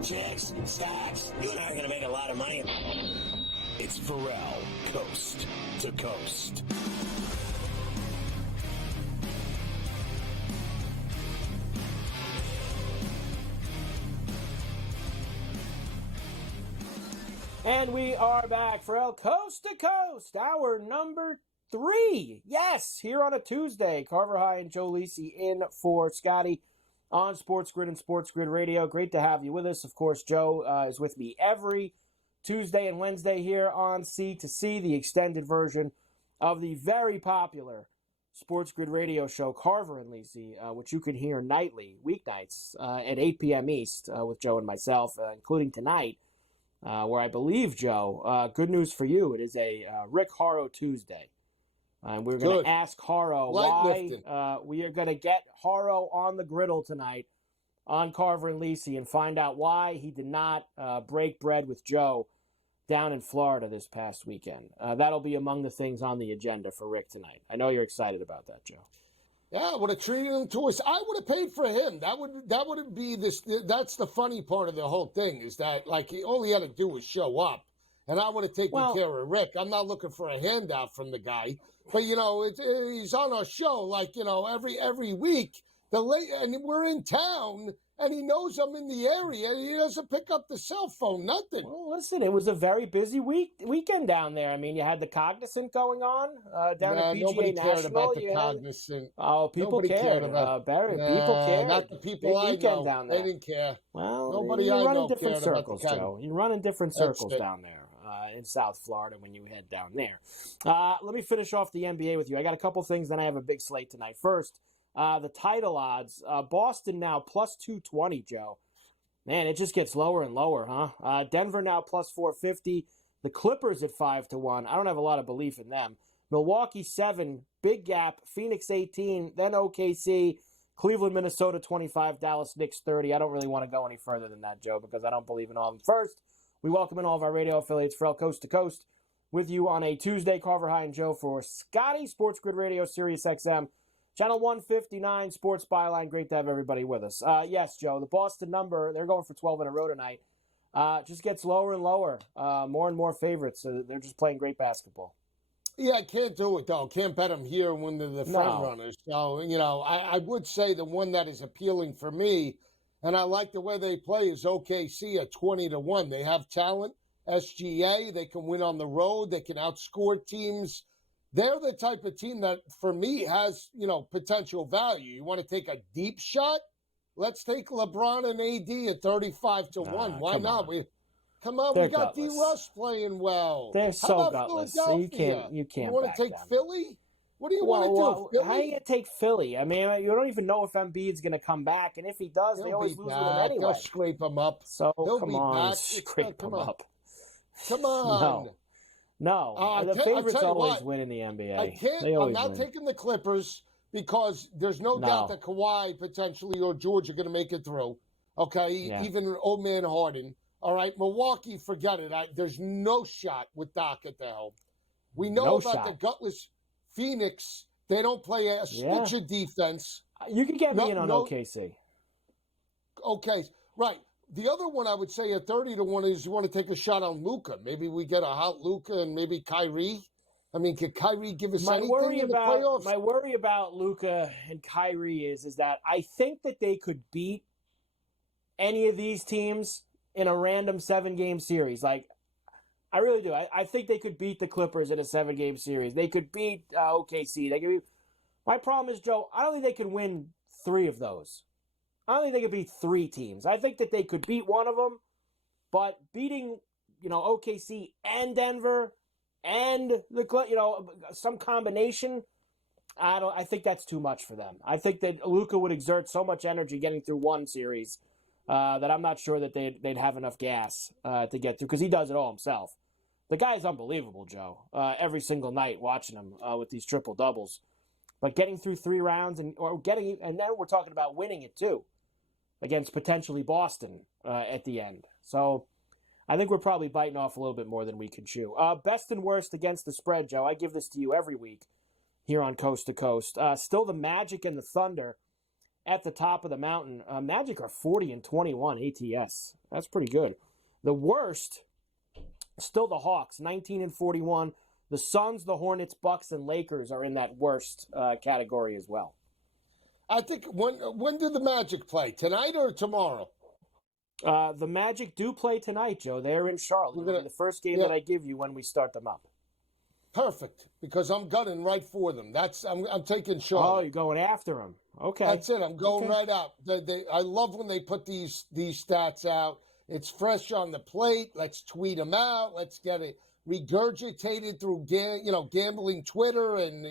chicks, stacks. You and I are going to make a lot of money. It's Ferrall, coast to coast. And we are back for El Coast to Coast, hour number 3. Yes, here on a Tuesday. Carver High and Joe Lisi in for Scotty on SportsGrid and SportsGrid Radio. Great to have you with us. Of course, Joe is with me every Tuesday and Wednesday here on C2C, the extended version of the very popular SportsGrid Radio show, Carver and Lisi, which you can hear nightly, weeknights, at 8 p.m. East with Joe and myself, including tonight. Where I believe, Joe, good news for you, it is a Rick Haro Tuesday. And we're going to ask Haro why we are going to get Haro on the griddle tonight on Carver and Lisi and find out why he did not break bread with Joe down in Florida this past weekend. That'll be among the things on the agenda for Rick tonight. I know you're excited about that, Joe. Yeah, I would have treated him to us. I would have paid for him. That would be this. That's the funny part of the whole thing is that all he had to do was show up, and I would have taken care of Rick. I'm not looking for a handout from the guy, but he's on our show every week. And we're in town, and he knows I'm in the area, and he doesn't pick up the cell phone. Nothing. Well, listen, it was a very busy weekend down there. I mean, you had the Cognizant going on down at PGA nobody National. Cared about the Cognizant. Oh, people cared. Barry, people cared. Not the people I know. Down there. They didn't care. Well, nobody you I run know in different cared circles, about the Joe. You run in different circles down there in South Florida when you head down there. Let me finish off the NBA with you. I got a couple things, then I have a big slate tonight. First, the title odds. Boston now plus 220, Joe. Man, it just gets lower and lower, huh? Denver now plus 450. The Clippers at 5-1. I don't have a lot of belief in them. Milwaukee 7, big gap. Phoenix 18, then OKC. Cleveland, Minnesota 25. Dallas, Knicks 30. I don't really want to go any further than that, Joe, because I don't believe in all of them. First, we welcome in all of our radio affiliates for El Coast to Coast with you on a Tuesday. Carver High and Joe for Scotty, SportsGrid Radio, Sirius XM. Channel 159, Sports Byline. Great to have everybody with us. Yes, Joe, the Boston number, they're going for 12 in a row tonight. Just gets lower and lower. More and more favorites. So they're just playing great basketball. Yeah, I can't do it, though. Can't bet them here when they're the front runners. So, I would say the one that is appealing for me, and I like the way they play, is OKC at 20-1. They have talent. SGA, they can win on the road. They can outscore teams. They're the type of team that, for me, has, potential value. You want to take a deep shot? Let's take LeBron and AD at 35-1. Why not? We got D. Russ playing well. They're so gutless. So you can't. You want to take them. Philly? What do you want to do? Philly? How are you going to take Philly? I mean, you don't even know if Embiid's going to come back, and if he does, they always lose with him anyway. They'll scrape him up. So come on, scrape him up. Come on. No, the favorites always win in the NBA. I'm not taking the Clippers because there's no doubt that Kawhi potentially or George are going to make it through. Okay, even old man Harden. All right, Milwaukee, forget it. There's no shot with Doc at the helm. We know about the gutless Phoenix. They don't play a switch of defense. You can get me in on OKC. Okay, right. The other one I would say at 30-1 is you want to take a shot on Luka. Maybe we get a hot Luka and maybe Kyrie. I mean, can Kyrie give us anything in the playoffs? My worry about Luka and Kyrie is that I think that they could beat any of these teams in a random 7-game series. Like, I really do. I think they could beat the Clippers in a 7-game series. They could beat OKC. My problem is, Joe, I don't think they could win 3 of those. I don't think they could beat 3 teams. I think that they could beat one of them, but beating, OKC and Denver and some combination, I think that's too much for them. I think that Luka would exert so much energy getting through one series that I'm not sure that they'd have enough gas to get through because he does it all himself. The guy's unbelievable, Joe. Every single night watching him with these triple doubles, but getting through 3 rounds and then we're talking about winning it too. Against potentially Boston at the end. So I think we're probably biting off a little bit more than we can chew. Best and worst against the spread, Joe. I give this to you every week here on Coast to Coast. Still the Magic and the Thunder at the top of the mountain. Magic are 40-21 ATS That's pretty good. The worst, still the Hawks, 19-41. The Suns, the Hornets, Bucks, and Lakers are in that worst category as well. I think when do the Magic play? Tonight or tomorrow? The Magic do play tonight, Joe. They're in Charlotte. It'll be the first game that I give you when we start them up. Perfect, because I'm gunning right for them. I'm taking Charlotte. Oh, you're going after them. Okay. That's it. I'm going right out. I love when they put these stats out. It's fresh on the plate. Let's tweet them out. Let's get it regurgitated through gambling Twitter, and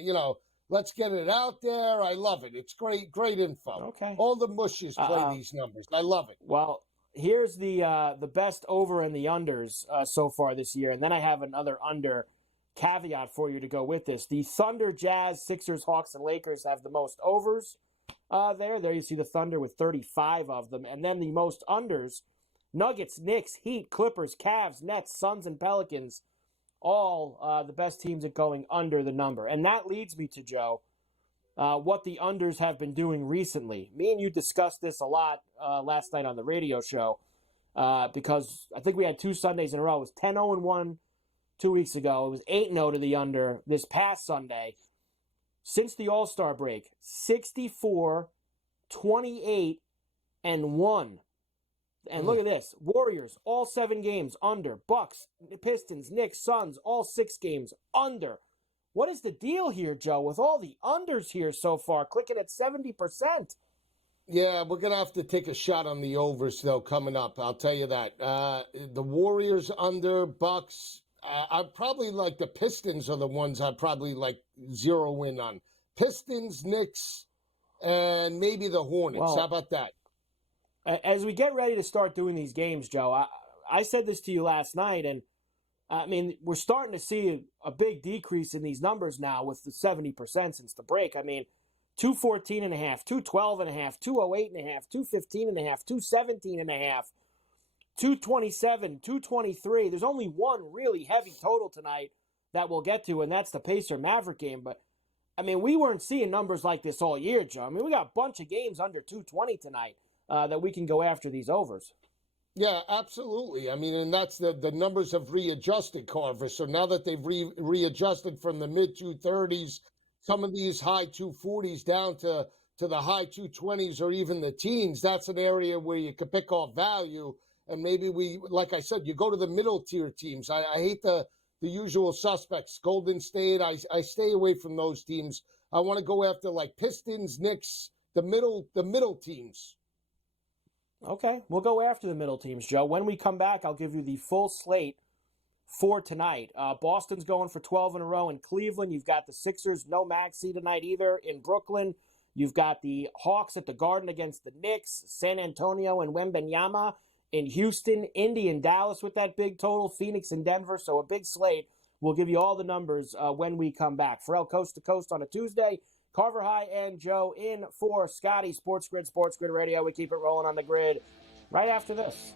let's get it out there. I love it. It's great info. Okay. All the mushes play these numbers. I love it. Well, here's the best over and the unders so far this year, and then I have another under caveat for you to go with this. The Thunder, Jazz, Sixers, Hawks, and Lakers have the most overs there. There you see the Thunder with 35 of them, and then the most unders: Nuggets, Knicks, Heat, Clippers, Cavs, Nets, Suns, and Pelicans. All the best teams are going under the number. And that leads me to, Joe, what the unders have been doing recently. Me and you discussed this a lot last night on the radio show because I think we had 2 Sundays in a row. It was 10-0-1 2 weeks ago. It was 8-0 to the under this past Sunday. Since the All-Star break, 64, 28, and 1. And look at this. Warriors, all 7 games under. Bucks, Pistons, Knicks, Suns, all 6 games under. What is the deal here, Joe, with all the unders here so far, clicking at 70%? Yeah, we're going to have to take a shot on the overs, though, coming up. I'll tell you that. The Warriors under, Bucks. I probably like the Pistons are the ones I probably zero in on. Pistons, Knicks, and maybe the Hornets. Well, how about that? As we get ready to start doing these games, Joe, I said this to you last night, and I mean, we're starting to see a big decrease in these numbers now with the 70% since the break. I mean, 214.5, 212.5, 208.5, 215.5, 217.5, 227, 223. There's only one really heavy total tonight that we'll get to, and that's the Pacer-Maverick game. But, I mean, we weren't seeing numbers like this all year, Joe. I mean, we got a bunch of games under 220 tonight. That we can go after these overs. Yeah, absolutely. I mean, and that's the numbers have readjusted, Carver. So now that they've readjusted from the mid-230s, some of these high 240s down to the high 220s or even the teens, that's an area where you could pick off value. And maybe like I said, you go to the middle tier teams. I hate the usual suspects. Golden State, I stay away from those teams. I want to go after Pistons, Knicks, the middle teams. Okay, we'll go after the middle teams, Joe. When we come back, I'll give you the full slate for tonight. Boston's going for 12 in a row in Cleveland. You've got the Sixers, no Maxey tonight either in Brooklyn. You've got the Hawks at the Garden against the Knicks, San Antonio and Wembanyama in Houston, Indy and Dallas with that big total, Phoenix and Denver. So a big slate. We'll give you all the numbers when we come back. Ferrall Coast to Coast on a Tuesday. Carver High and Joe in for Scotty. SportsGrid Radio. We keep it rolling on the grid right after this.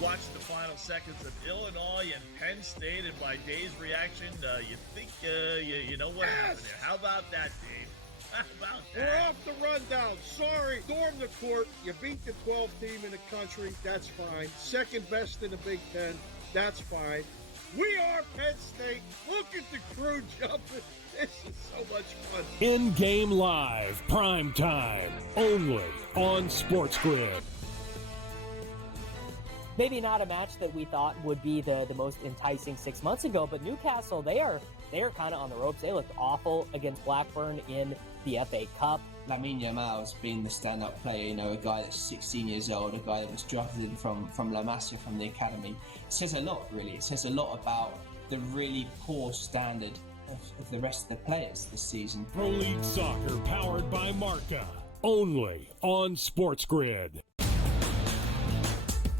Watch the final seconds of Illinois and Penn State, and by Dave's reaction, you think you know what happened there. How about that, Dave? How about that? We're off the rundown. Sorry. Storm the court. You beat the 12th team in the country. That's fine. Second best in the Big Ten. That's fine. We are Penn State. Look at the crew jumping. This is so much fun. In-game live, prime time, only on SportsGrid. maybe not a match that we thought would be the most enticing 6 months ago, but Newcastle, they are kind of on the ropes. They looked awful against Blackburn in the FA Cup. Lamine Yamal's been the stand-up player, a guy that's 16 years old, a guy that was drafted in from La Masia, from the academy. It says a lot, really. It says a lot about the really poor standard of the rest of the players this season. Pro League Soccer powered by Marca. Only on SportsGrid.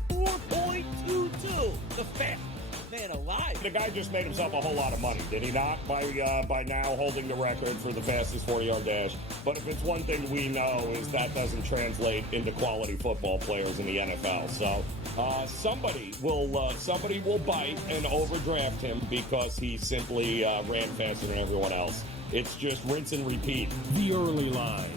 4.22. The fastest man alive. The guy just made himself a whole lot of money, did he not? By now holding the record for the fastest 40-yard dash. But if it's one thing we know is that doesn't translate into quality football players in the NFL. So somebody will bite and overdraft him because he simply ran faster than everyone else. It's just rinse and repeat. The Early Line.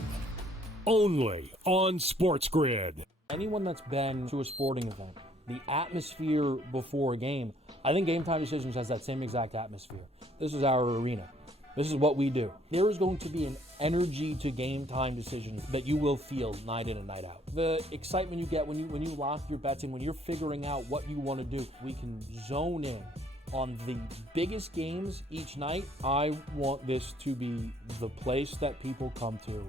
Only on SportsGrid. Anyone that's been to a sporting event, the atmosphere before a game, I think Game Time Decisions has that same exact atmosphere. This is our arena. This is what we do. There is going to be an energy to Game Time Decisions that you will feel night in and night out. The excitement you get when you lock your bets in, when you're figuring out what you want to do, we can zone in on the biggest games each night. I want this to be the place that people come to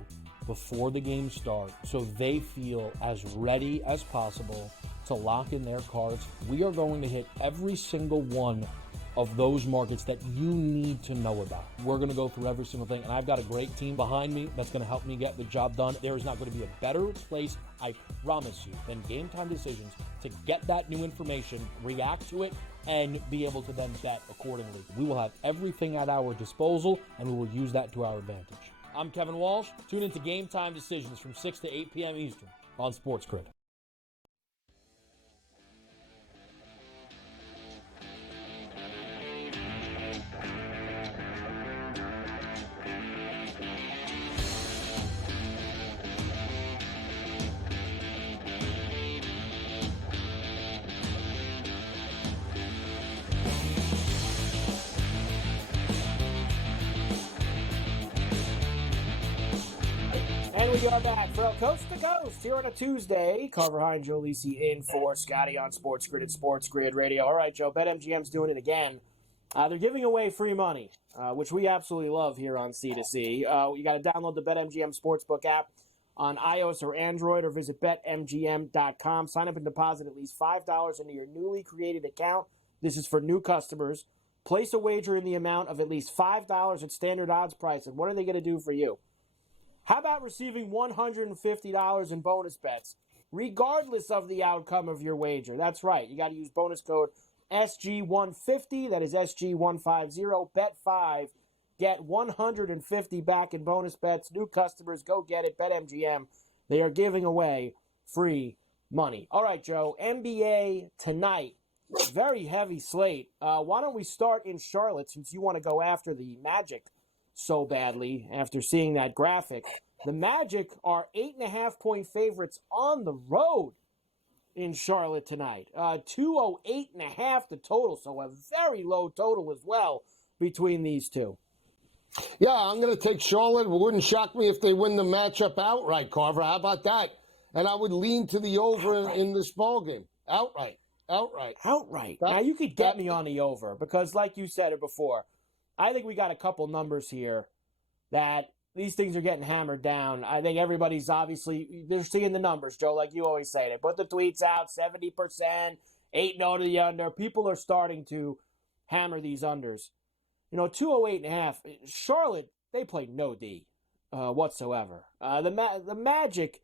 before the games start so they feel as ready as possible to lock in their cards. We are going to hit every single one of those markets that you need to know about. We're going to go through every single thing, and I've got a great team behind me that's going to help me get the job done. There is not going to be a better place, I promise you, than Game Time Decisions to get that new information, react to it, and be able to then bet accordingly. We will have everything at our disposal, and we will use that to our advantage. I'm Kevin Walsh. Tune into Game Time Decisions from 6 to 8 p.m. Eastern on SportsGrid. And we are back from Coast to Coast here on a Tuesday. Carver Hine, Joe Lisi in for Scotty on SportsGrid and SportsGrid Radio. All right, Joe, BetMGM's doing it again. They're giving away free money, which we absolutely love here on C2C. You got to download the BetMGM Sportsbook app on iOS or Android, or visit BetMGM.com. Sign up and deposit at least $5 into your newly created account. This is for new customers. Place a wager in the amount of at least $5 at standard odds price. And what are they going to do for you? How about receiving $150 in bonus bets, regardless of the outcome of your wager? That's right. You got to use bonus code SG150. That is SG150. Bet 5. Get $150 back in bonus bets. New customers, go get it. BetMGM. They are giving away free money. All right, Joe. NBA tonight. Very heavy slate. Why don't we start in Charlotte, since you want to go after the Magic so badly after seeing that graphic. The Magic are 8.5-point favorites on the road in Charlotte tonight. 208.5 the total, so a very low total as well between these two. Yeah, I'm going to take Charlotte. It wouldn't shock me if they win the matchup outright, Carver. How about that? And I would lean to the over in this ballgame. Outright. Now, you could get me on the over because, like you said it before, I think we got a couple numbers here that these things are getting hammered down. I think everybody's obviously, they're seeing the numbers, Joe, like you always say. They put the tweets out, 70%, 8-0 to the under. People are starting to hammer these unders. 208.5. Charlotte, they played no D whatsoever. The Magic,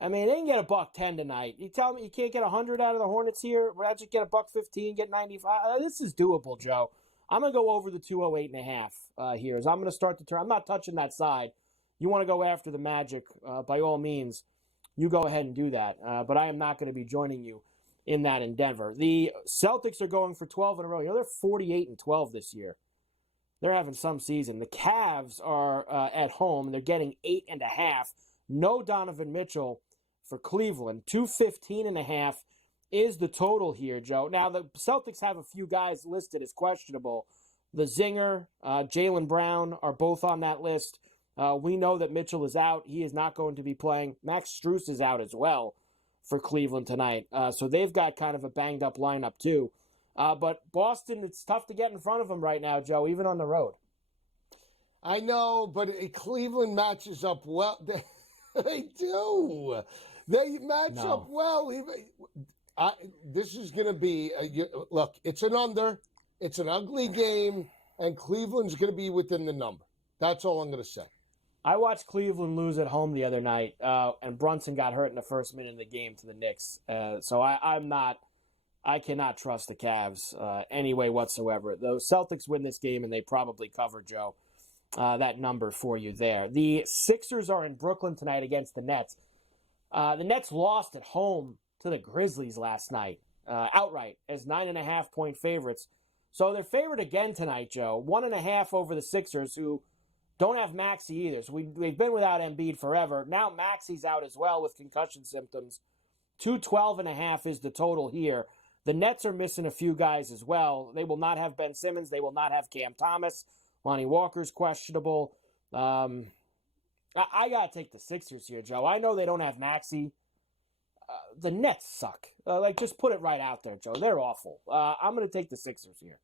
I mean, they can get $110 tonight. You tell me you can't get 100 out of the Hornets here? Magic get $115, get 95. This is doable, Joe. I'm going to go over the 208.5 here. As I'm going to start the turn. I'm not touching that side. You want to go after the Magic, by all means, you go ahead and do that. But I am not going to be joining you in that endeavor. The Celtics are going for 12 in a row. They're 48-12 this year. They're having some season. The Cavs are at home, and they're getting 8.5. No Donovan Mitchell for Cleveland. 215.5 is the total here, Joe. Now, the Celtics have a few guys listed as questionable. The Zinger, Jaylen Brown are both on that list. We know that Mitchell is out. He is not going to be playing. Max Strus is out as well for Cleveland tonight. So they've got kind of a banged-up lineup too. But Boston, it's tough to get in front of them right now, Joe, even on the road. I know, but Cleveland matches up well. They do. They match up well. This is going to be, look, it's an under. It's an ugly game, and Cleveland's going to be within the number. That's all I'm going to say. I watched Cleveland lose at home the other night, and Brunson got hurt in the first minute of the game to the Knicks. So I cannot trust the Cavs any way whatsoever. The Celtics win this game, and they probably cover, Joe. That number for you there. The Sixers are in Brooklyn tonight against the Nets. The Nets lost at home to the Grizzlies last night, outright, as 9.5-point favorites. So they're favored again tonight, Joe. 1.5 over the Sixers, who don't have Maxey either. So we've been without Embiid forever. Now Maxey's out as well with concussion symptoms. 212.5 is the total here. The Nets are missing a few guys as well. They will not have Ben Simmons. They will not have Cam Thomas. Lonnie Walker's questionable. I got to take the Sixers here, Joe. I know they don't have Maxey. The Nets suck. Just put it right out there, Joe. They're awful. I'm going to take the Sixers here.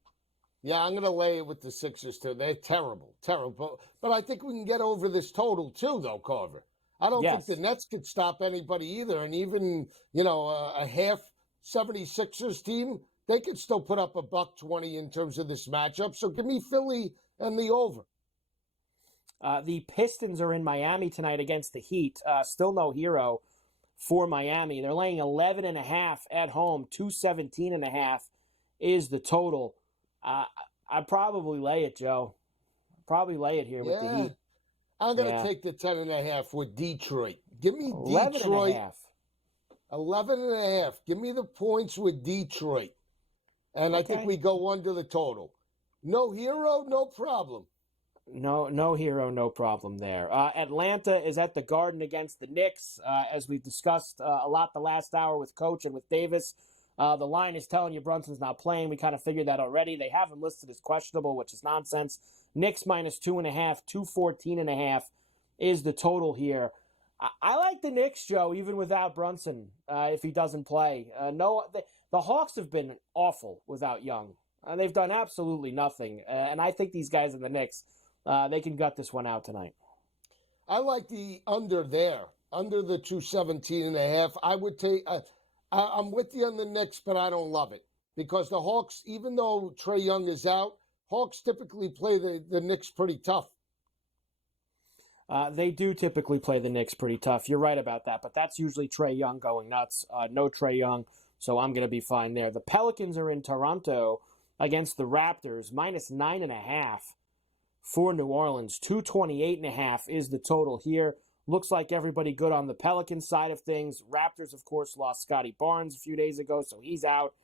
Yeah, I'm going to lay it with the Sixers, too. They're terrible, terrible. But I think we can get over this total, too, though, Carver. I don't think the Nets could stop anybody either. And even, a half 76ers team, they could still put up $120 in terms of this matchup. So give me Philly and the over. The Pistons are in Miami tonight against the Heat. Still no hero for Miami. They're laying 11.5 at home. 217.5 is the total. I'd probably lay it, Joe. Probably lay it here with the Heat. I'm going to take the 10.5 with Detroit. Give me Detroit. 11.5. Give me the points with Detroit. And I think we go under the total. No hero, no problem. No hero, no problem there. Atlanta is at the Garden against the Knicks, as we've discussed a lot the last hour with Coach and with Davis. The line is telling you Brunson's not playing. We kind of figured that already. They have him listed as questionable, which is nonsense. Knicks minus 2.5, 214.5 is the total here. I like the Knicks, Joe, even without Brunson, if he doesn't play. The Hawks have been awful without Young. They've done absolutely nothing. And I think these guys in the Knicks, they can gut this one out tonight. I like the under there, under the 217.5. I would take. I'm with you on the Knicks, but I don't love it because the Hawks, even though Trae Young is out, Hawks typically play the Knicks pretty tough. They do typically play the Knicks pretty tough. You're right about that, but that's usually Trae Young going nuts. No Trae Young, so I'm going to be fine there. The Pelicans are in Toronto against the Raptors, minus 9.5 for New Orleans. 228.5 is the total here. Looks like everybody good on the Pelicans side of things. Raptors, of course, lost Scotty Barnes a few days ago, so he's out.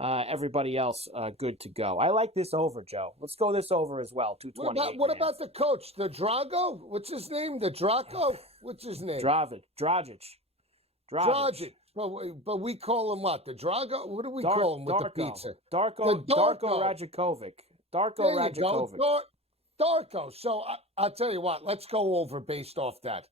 Everybody else good to go. I like this over, Joe. Let's go this over as well. 228. What about the coach, the Drago? What's his name? The Draco? What's his name? Dragic. But we call him what? The Drago? What do we call him with the pizza? Darko Rajakovic. Darko. So I'll tell you what. Let's go over based off that.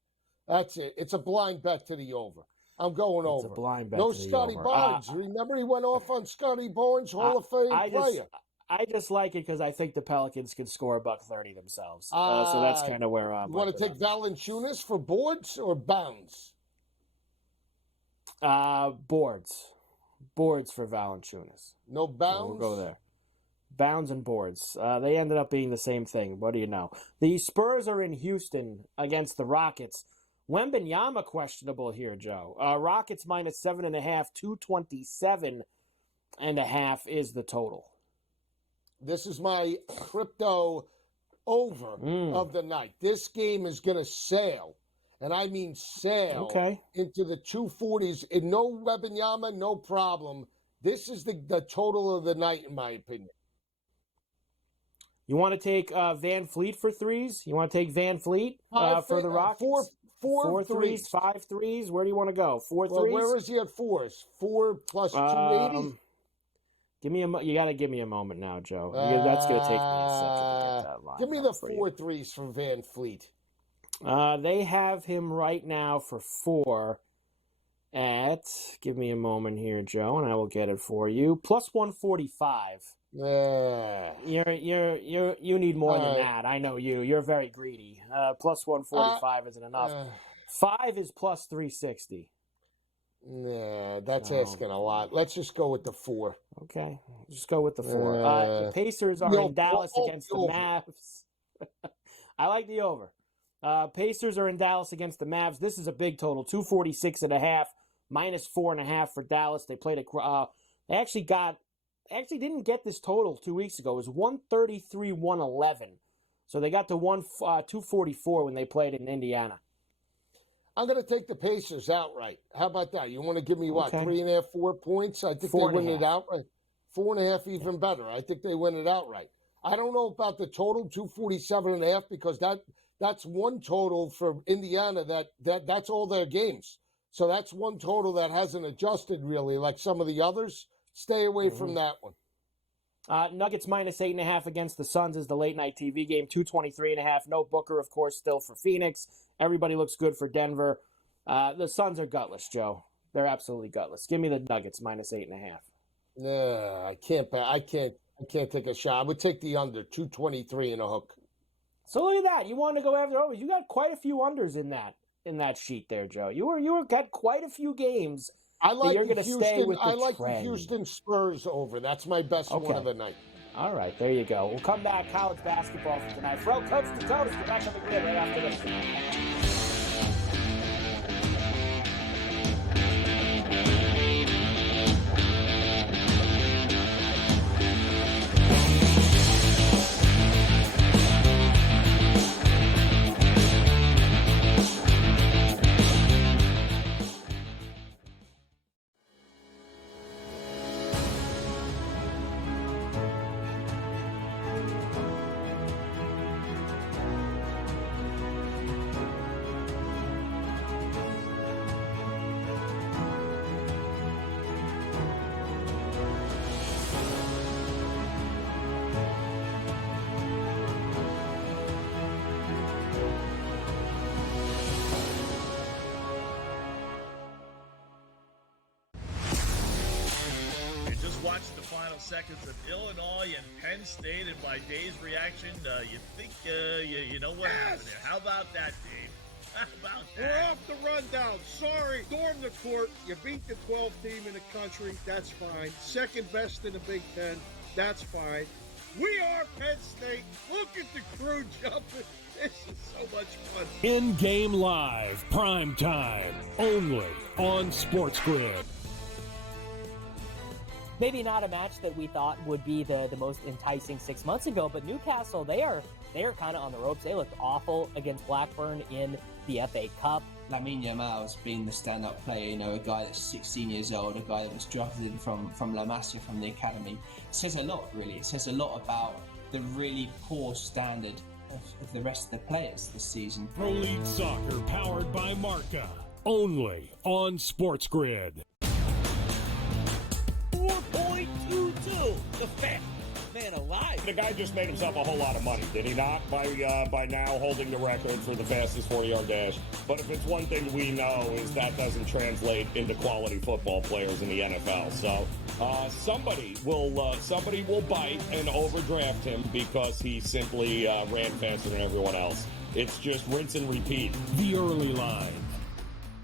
That's it. It's a blind bet to the over. I'm going over. It's a blind bet. No Scotty Barnes. Remember he went off on Scotty Barnes, Hall of Fame player. I just like it because I think the Pelicans can score $130 themselves. So that's kind of where I'm. You want to take Valanciunas for boards or bounds? Boards for Valanciunas. No bounds? We'll go there. Bounds and boards. They ended up being the same thing. What do you know? The Spurs are in Houston against the Rockets. Wembanyama questionable here, Joe. Rockets minus 7.5, 227.5 is the total. This is my crypto over of the night. This game is going to sail, and I mean sail, into the 240s. And no Wembanyama, no problem. This is the total of the night, in my opinion. You want to take Van Fleet for threes? You want to take Van Fleet for the Rockets? Four threes, 5 threes. Where do you want to go? 4 threes? Where is he at fours? 4 plus 280? You got to give me a moment now, Joe. That's going to take me a second to get that line. Give me the 4 threes from Van Fleet. They have him right now for 4 give me a moment here, Joe, and I will get it for you. Plus 145. You need more than that. I know you. You're very greedy. Plus 145 isn't enough. 5 is plus 360. Nah, that's asking a lot. Let's just go with the 4. Okay, just go with the 4. The Pacers are in Dallas against the Mavs. I like the over. Pacers are in Dallas against the Mavs. This is a big total, 246.5, minus 4.5 for Dallas. They played they actually didn't get this total 2 weeks ago. It was 133-111. So they got to 244 when they played in Indiana. I'm going to take the Pacers outright. How about that? You want to give me, 3.5, 4 points? I think they win it outright. 4.5, even better. I think they win it outright. I don't know about the total, 247.5, because that's one total for Indiana that's all their games. So that's one total that hasn't adjusted really like some of the others. Stay away from that one. Nuggets minus 8.5 against the Suns is the late night TV game. 223.5. No Booker, of course, still for Phoenix. Everybody looks good for Denver. The Suns are gutless, Joe. They're absolutely gutless. Give me the Nuggets minus 8.5. Nah, I can't take a shot. I would take the under 223 in a hook. So look at that. You want to go after overs. You got quite a few unders in that sheet there, Joe. You got quite a few games. I like you're going to stay with the Houston Spurs over. That's my best one of the night. All right, there you go. We'll come back. College basketball for tonight. Ferrall coast to coast. We're back on the grid right after this. Watch the final seconds of Illinois and Penn State, and by Dave's reaction, you think you know what happened there. How about that, Dave? How about that? We're off the rundown. Sorry, storm the court. You beat the 12th team in the country. That's fine. Second best in the Big Ten. That's fine. We are Penn State. Look at the crew jumping. This is so much fun. In-game live, prime time, only on SportsGrid. Maybe not a match that we thought would be the most enticing 6 months ago, but Newcastle, they are kind of on the ropes. They looked awful against Blackburn in the FA Cup. Lamine Yamal's been the stand-up player, a guy that's 16 years old, a guy that was drafted in from La Masia from the academy. It says a lot, really. It says a lot about the really poor standard of the rest of the players this season. Pro League Soccer powered by Marca, only on SportsGrid. 4.22. The fat man alive. The guy just made himself a whole lot of money, did he not? By now holding the record for the fastest 40-yard dash. But if it's one thing we know is that doesn't translate into quality football players in the NFL. So somebody will bite and overdraft him because he simply ran faster than everyone else. It's just rinse and repeat. The early line,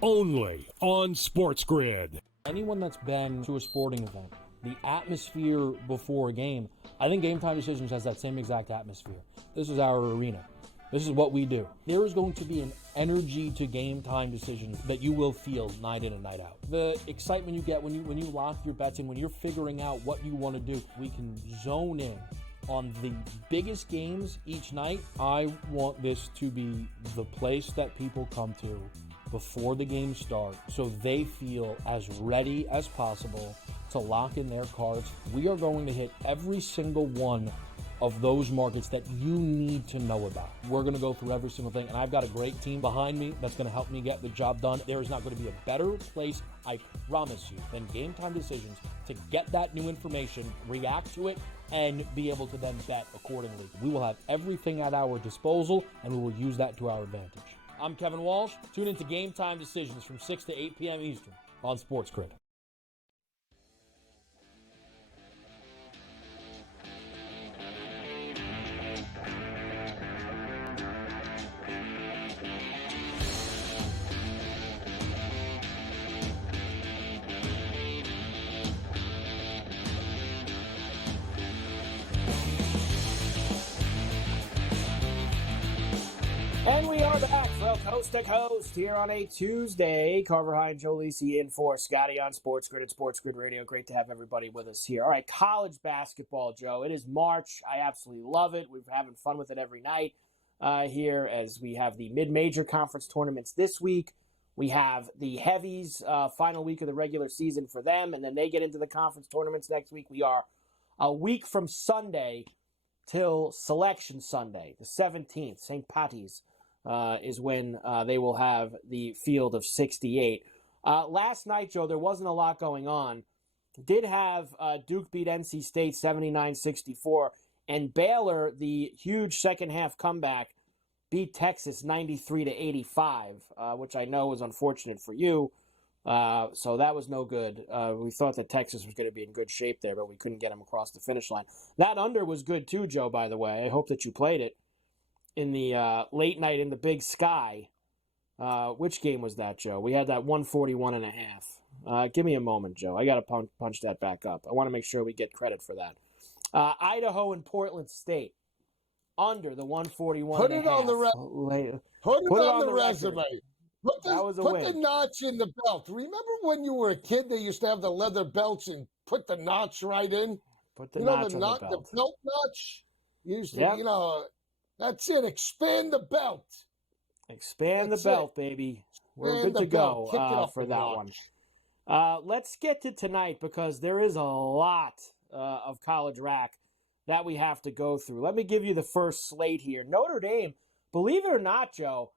only on SportsGrid. Anyone that's been to a sporting event, the atmosphere before a game, I think Game Time Decisions has that same exact atmosphere. This is our arena. This is what we do. There is going to be an energy to Game Time Decisions that you will feel night in and night out. The excitement you get when you lock your bets in, when you're figuring out what you want to do, we can zone in on the biggest games each night. I want this to be the place that people come to before the game starts so they feel as ready as possible to lock in their cards. We are going to hit every single one of those markets that you need to know about. We're going to go through every single thing, and I've got a great team behind me that's going to help me get the job done. There is not going to be a better place, I promise you, than Game Time Decisions to get that new information, react to it, and be able to then bet accordingly. We will have everything at our disposal, and we will use that to our advantage. I'm Kevin Walsh. Tune into Game Time Decisions from 6 to 8 p.m. Eastern on SportsGrid. And we are back from coast to coast here on a Tuesday. Carver High and Joe Lisi in for Scotty on SportsGrid at SportsGrid Radio. Great to have everybody with us here. All right, college basketball, Joe. It is March. I absolutely love it. We're having fun with it every night here as we have the mid-major conference tournaments this week. We have the Heavies final week of the regular season for them, and then they get into the conference tournaments next week. We are a week from Sunday till Selection Sunday, the 17th, St. Patty's. Is when they will have the field of 68. Last night, Joe, there wasn't a lot going on. Did have Duke beat NC State 79-64, and Baylor, the huge second-half comeback, beat Texas 93-85, which I know was unfortunate for you. So that was no good. We thought that Texas was going to be in good shape there, but we couldn't get them across the finish line. That under was good too, Joe, by the way. I hope that you played it. In the late night in the Big Sky. Which game was that, Joe? We had that 141.5. Give me a moment, Joe. I got to punch that back up. I want to make sure we get credit for that. Idaho and Portland State. Under the 141.5. Put it on the resume. Put the notch in the belt. Remember when you were a kid, they used to have the leather belts and put the notch right in? Put the notch on the belt. The belt notch? Used to, that's it. Expand the belt. Expand the belt, baby. We're good to go for that one. Let's get to tonight because there is a lot of college rack that we have to go through. Let me give you the first slate here. Notre Dame, believe it or not, Joe,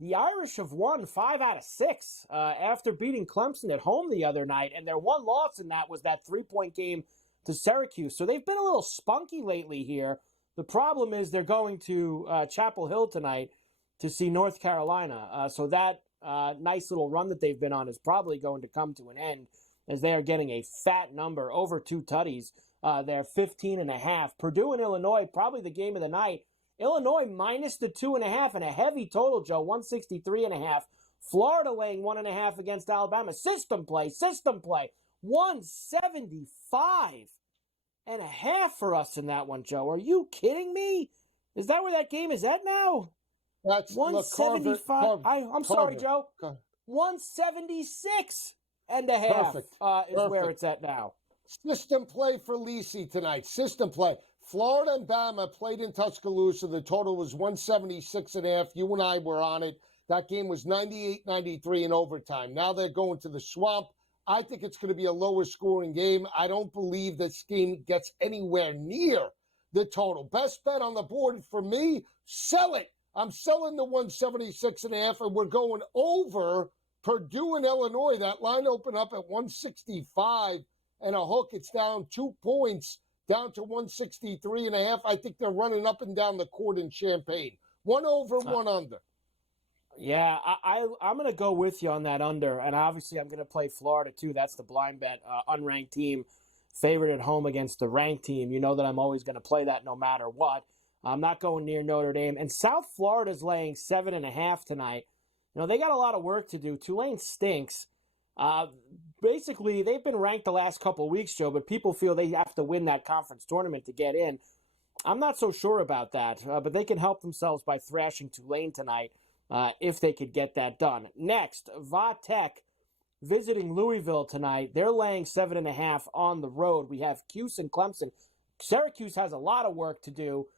the Irish have won 5 out of 6 after beating Clemson at home the other night, and their one loss in that was that 3-point game to Syracuse. So they've been a little spunky lately here. The problem is they're going to Chapel Hill tonight to see North Carolina. So that nice little run that they've been on is probably going to come to an end as they are getting a fat number, over 2 tutties. They're 15.5. Purdue and Illinois, probably the game of the night. Illinois minus the 2.5 and a heavy total, Joe, 163.5. Florida laying 1.5 against Alabama. System play. 175.5 for us in that one, Joe. Are you kidding me? Is that where that game is at now? That's 175. I'm sorry, Joe. 176.5 is where it's at now. System play for Lisi tonight. System play. Florida and Bama played in Tuscaloosa. The total was 176.5. You and I were on it. That game was 98-93 in overtime. Now they're going to the Swamp. I think it's going to be a lower scoring game. I don't believe this game gets anywhere near the total. Best bet on the board for me, sell it. I'm selling the 176.5, and we're going over Purdue and Illinois. That line opened up at 165 and a hook. It's down 2 points, down to 163.5. I think they're running up and down the court in Champaign. 1 over, 1 under. Yeah, I'm going to go with you on that under, and obviously I'm going to play Florida too. That's the blind bet, unranked team, favored at home against the ranked team. You know that I'm always going to play that no matter what. I'm not going near Notre Dame. And South Florida's laying 7.5 tonight. You know, they got a lot of work to do. Tulane stinks. Basically, they've been ranked the last couple of weeks, Joe, but people feel they have to win that conference tournament to get in. I'm not so sure about that, but they can help themselves by thrashing Tulane tonight. If they could get that done. Next, Va Tech visiting Louisville tonight. They're laying 7.5 on the road. We have Cuse and Clemson. Syracuse has a lot of work to do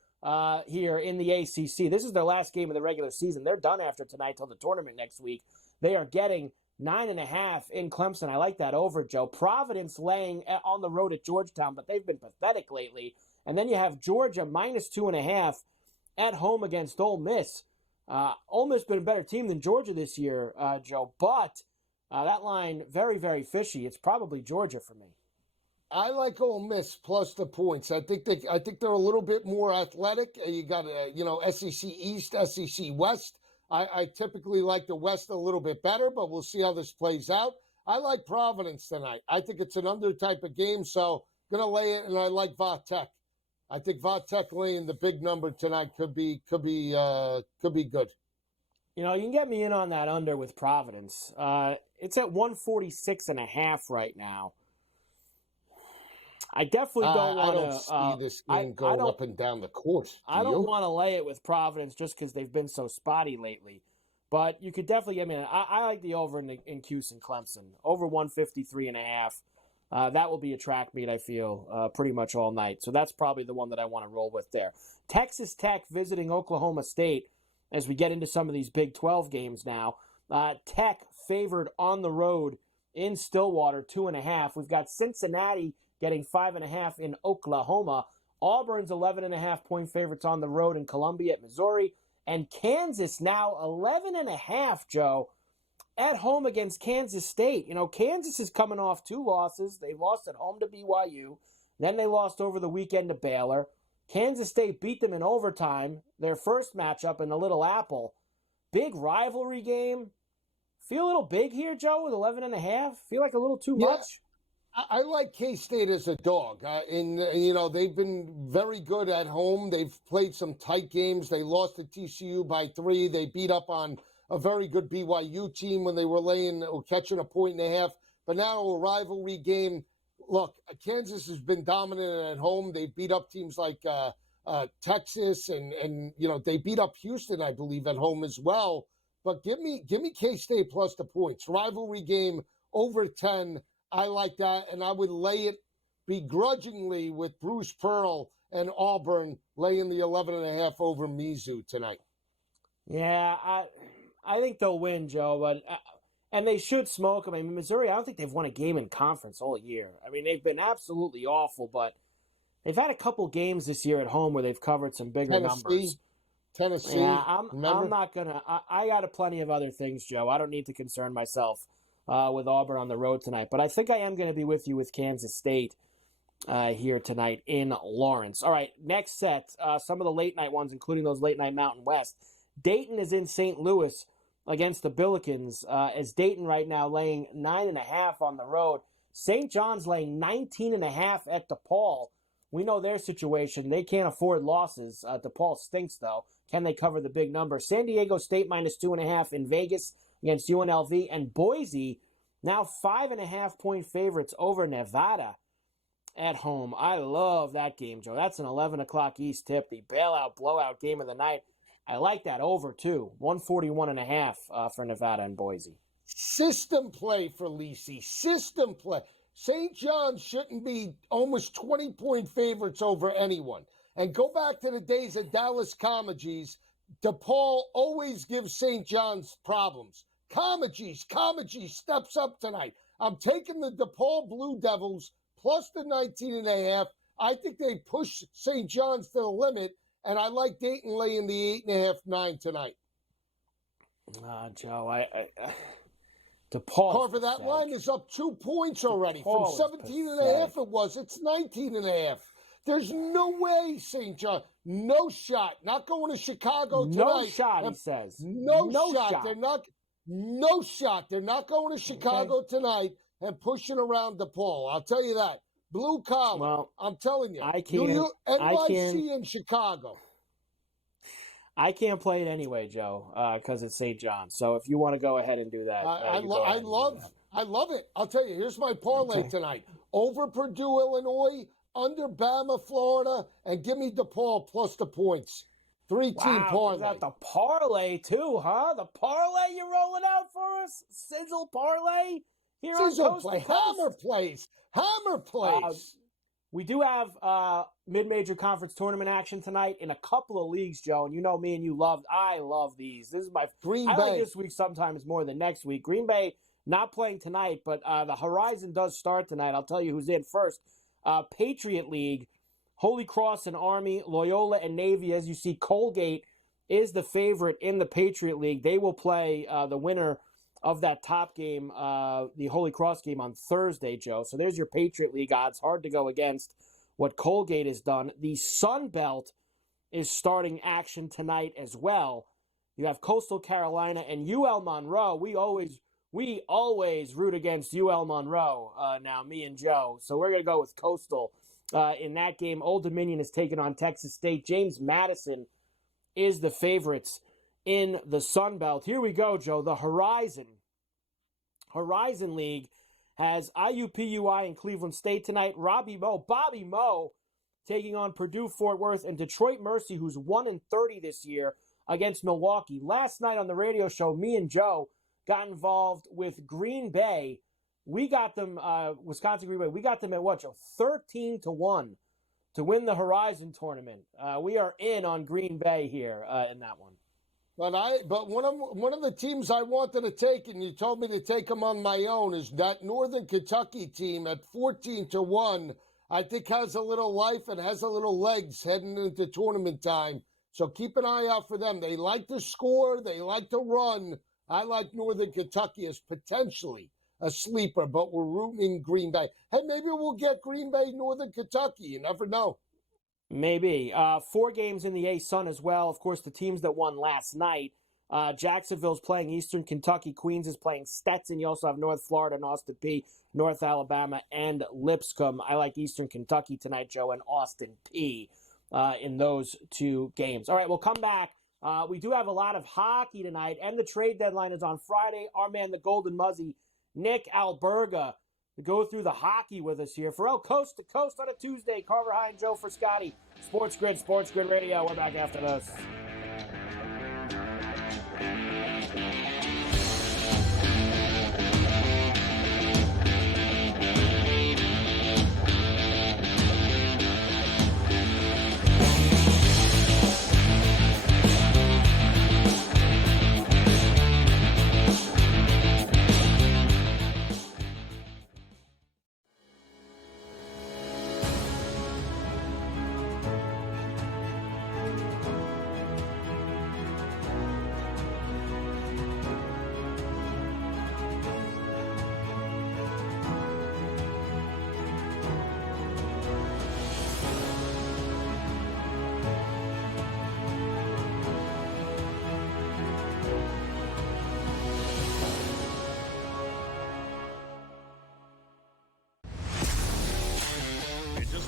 here in the ACC. This is their last game of the regular season. They're done after tonight till the tournament next week. They are getting 9.5 in Clemson. I like that over, Joe. Providence laying on the road at Georgetown, but they've been pathetic lately. And then you have Georgia minus 2.5 at home against Ole Miss. Ole Miss been a better team than Georgia this year, Joe, but that line, very, very fishy. It's probably Georgia for me. I like Ole Miss plus the points. I think they're a little bit more athletic. You got SEC East, SEC West. I typically like the West a little bit better, but we'll see how this plays out. I like Providence tonight. I think it's an under type of game, so going to lay it, and I like Vatek. I think Vatek laying the big number tonight could be good. You know, you can get me in on that under with Providence. It's at 146.5 right now. I definitely don't want to. I don't see this game going up and down the course. I don't want to lay it with Providence just because they've been so spotty lately. But you could definitely get me in. I like the over in Houston Clemson. Over 153.5. That will be a track meet, I feel, pretty much all night. So that's probably the one that I want to roll with there. Texas Tech visiting Oklahoma State as we get into some of these Big 12 games now. Tech favored on the road in Stillwater, 2.5. We've got Cincinnati getting 5.5 in Oklahoma. Auburn's 11.5-point favorites on the road in Columbia at Missouri. And Kansas now 11.5, Joe, at home against Kansas State. You know, Kansas is coming off 2 losses. They lost at home to BYU. Then they lost over the weekend to Baylor. Kansas State beat them in overtime, their first matchup in the Little Apple. Big rivalry game. Feel a little big here, Joe, with 11.5? Feel like a little too much? I like K-State as a dog. They've been very good at home. They've played some tight games. They lost to TCU by 3. They beat up on a very good BYU team when they were catching 1.5 points. But now a rivalry game. Look, Kansas has been dominant at home. They beat up teams like Texas, and they beat up Houston, I believe, at home as well. But give me K-State plus the points. Rivalry game over 10. I like that, and I would lay it begrudgingly with Bruce Pearl and Auburn laying the 11.5 over Mizzou tonight. Yeah, I think they'll win, Joe, but and they should smoke them. I mean, Missouri, I don't think they've won a game in conference all year. I mean, they've been absolutely awful, but they've had a couple games this year at home where they've covered some bigger numbers. Tennessee. Yeah, I'm not gonna. I got plenty of other things, Joe. I don't need to concern myself with Auburn on the road tonight. But I think I am going to be with you with Kansas State here tonight in Lawrence. All right, next set, some of the late-night ones, including those late-night Mountain West. Dayton is in St. Louis against the Billikens, as Dayton right now laying 9.5 on the road. St. John's laying 19.5 at DePaul. We know their situation. They can't afford losses. DePaul stinks, though. Can they cover the big number? San Diego State minus 2.5 in Vegas against UNLV, and Boise now 5.5-point favorites over Nevada at home. I love that game, Joe. That's an 11 o'clock East tip, the bailout blowout game of the night. I like that over too, 141.5 for Nevada and Boise. System play for Lisi. System play. St. John's shouldn't be almost 20-point favorites over anyone. And go back to the days of Dallas Comegys. DePaul always gives St. John's problems. Comegys steps up tonight. I'm taking the DePaul Blue Devils plus the 19.5. I think they push St. John's to the limit, and I like Dayton laying the 8.5-9 tonight. Joe, DePaul. However, that line is up 2 points already. DePaul from 17.5 it was. It's 19.5. There's no way, St. John. No shot. Not going to Chicago tonight. No shot, he says. No shot. No shot. They're not going to Chicago tonight and pushing around DePaul. I'll tell you that. Blue collar. Well, I'm telling you. NYC in Chicago. I can't play it anyway, Joe, because it's St. John. So if you want to go ahead and do that, I love it. I'll tell you. Here's my parlay tonight. Over Purdue, Illinois, under Bama, Florida, and give me DePaul plus the points. 3-team parlay. Is that the parlay too, huh? The parlay you're rolling out for us? Sizzle parlay? Here Sizzle on Coast play. to Coast? Hammer plays. We do have mid-major conference tournament action tonight in a couple of leagues, Joe. And you know me and I love these. This is my Green Bay. I like this week sometimes more than next week. Green Bay not playing tonight, but the Horizon does start tonight. I'll tell you who's in first. Patriot League, Holy Cross and Army, Loyola and Navy. As you see, Colgate is the favorite in the Patriot League. They will play the winner of that top game, the Holy Cross game on Thursday, Joe. So there's your Patriot League odds. Hard to go against what Colgate has done. The Sun Belt is starting action tonight as well. You have Coastal Carolina and UL Monroe. We always we always root against UL Monroe now, me and Joe. So we're going to go with Coastal in that game. Old Dominion is taking on Texas State. James Madison is the favorites in the Sun Belt. Here we go, Joe. The Horizon League has IUPUI and Cleveland State tonight. Bobby Moe taking on Purdue Fort Worth, and Detroit Mercy, who's 1-30 this year, against Milwaukee. Last night on the radio show, me and Joe got involved with Green Bay. We got them, Wisconsin Green Bay. We got them at what, Joe? 13-1 to win the Horizon tournament. We are in on Green Bay here in that one. But one of the teams I wanted to take, and you told me to take them on my own, is that Northern Kentucky team at 14-1. I think has a little life and has a little legs heading into tournament time. So keep an eye out for them. They like to score. They like to run. I like Northern Kentucky as potentially a sleeper, but we're rooting Green Bay. Hey, maybe we'll get Green Bay, Northern Kentucky. You never know. Maybe. 4 games in the A-Sun as well. Of course, the teams that won last night. Jacksonville's playing Eastern Kentucky. Queens is playing Stetson. You also have North Florida and Austin Peay, North Alabama, and Lipscomb. I like Eastern Kentucky tonight, Joe, and Austin Peay in those 2 games. All right, we'll come back. We do have a lot of hockey tonight, and the trade deadline is on Friday. Our man, the Golden Muzzy, Nick Alberga, to go through the hockey with us here. Ferrall, coast to coast on a Tuesday. Carver High and Joe for Scotty. SportsGrid Radio. We're back after this.